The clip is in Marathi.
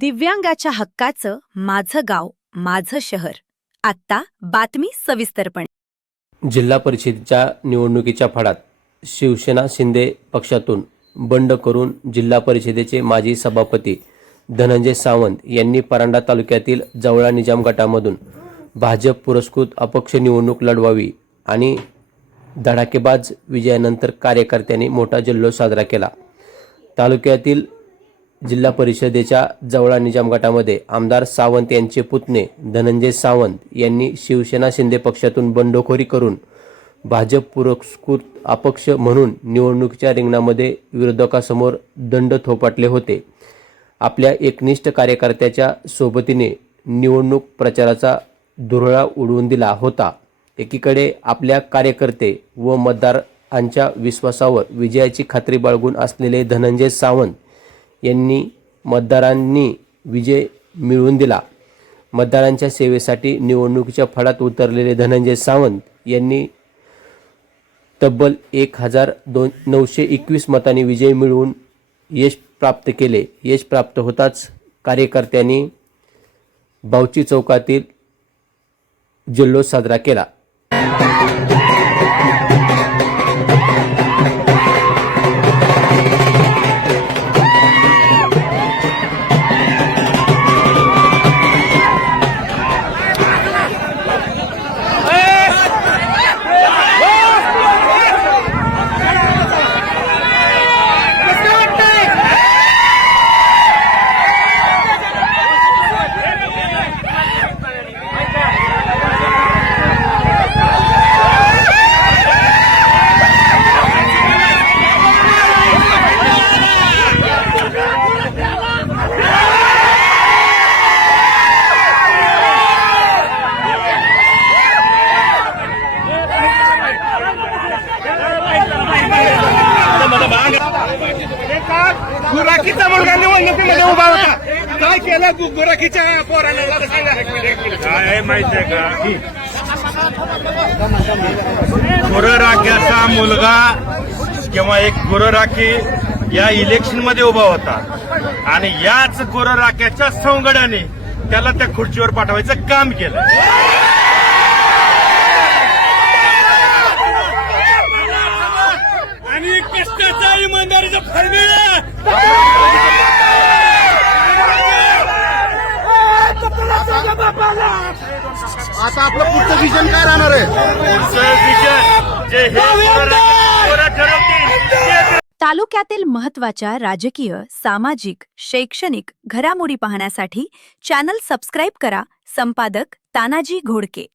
दिव्यांगाच्या हक्काचं माझं गाव माझं शहर. आत्ता बातमी सविस्तरपणे. जिल्हा परिषदेच्या निवडणुकीच्या फडात शिवसेना शिंदे पक्षातून बंड करून जिल्हा परिषदेचे माजी सभापती धनंजय सावंत यांनी परांडा तालुक्यातील जवळा निजाम गटामधून भाजप पुरस्कृत अपक्ष निवडणूक लढवावी आणि धडाकेबाज विजयानंतर कार्यकर्त्यांनी मोठा जल्लोष साजरा केला. तालुक्यातील जिल्हा परिषदेच्या जवळा निजाम गटामध्ये आमदार सावंत यांचे पुतणे धनंजय सावंत यांनी शिवसेना शिंदे पक्षातून बंडखोरी करून भाजप पुरस्कृत अपक्ष म्हणून निवडणुकीच्या रिंगणामध्ये विरोधकासमोर दंड थोपटले होते. आपल्या एकनिष्ठ कार्यकर्त्याच्या सोबतीने निवडणूक प्रचाराचा धुरळा उडवून दिला होता. एकीकडे आपल्या कार्यकर्ते व मतदारांच्या विश्वासावर विजयाची खात्री बाळगून असलेले धनंजय सावंत यांनी मतदारांनी विजय मिळवून दिला. मतदारांच्या सेवेसाठी निवडणुकीच्या फडात उतरलेले धनंजय सावंत यांनी तब्बल 1921 मतांनी विजय मिळवून यश प्राप्त केले. यश प्राप्त होताच कार्यकर्त्यांनी बावची चौकातील जल्लोष साजरा केला. गुराखीचा मुलगा निवडणुकीमध्ये उभा होता. काय केलं गुराखीच्या पोराला काय माहिती आहे का? गुरराख्याचा मुलगा किंवा एक गुरराखी या इलेक्शन मध्ये उभा होता आणि याच गुरराख्याच्या सवंगड्याने त्याला त्या खुर्चीवर पाठवायचं काम केलं. आणि कष्टाचा इमानदारीचा फळ मिळाला. आता आपलं पुढचं विजन काय राहणार आहे? पुढचं विजन जे हे ठरवतील. तालुक्यातील महत्त्वाच्या राजकीय, सामाजिक, शैक्षणिक घडामोडी पाहण्यासाठी चॅनल सबस्क्राईब करा. संपादक तानाजी घोडके.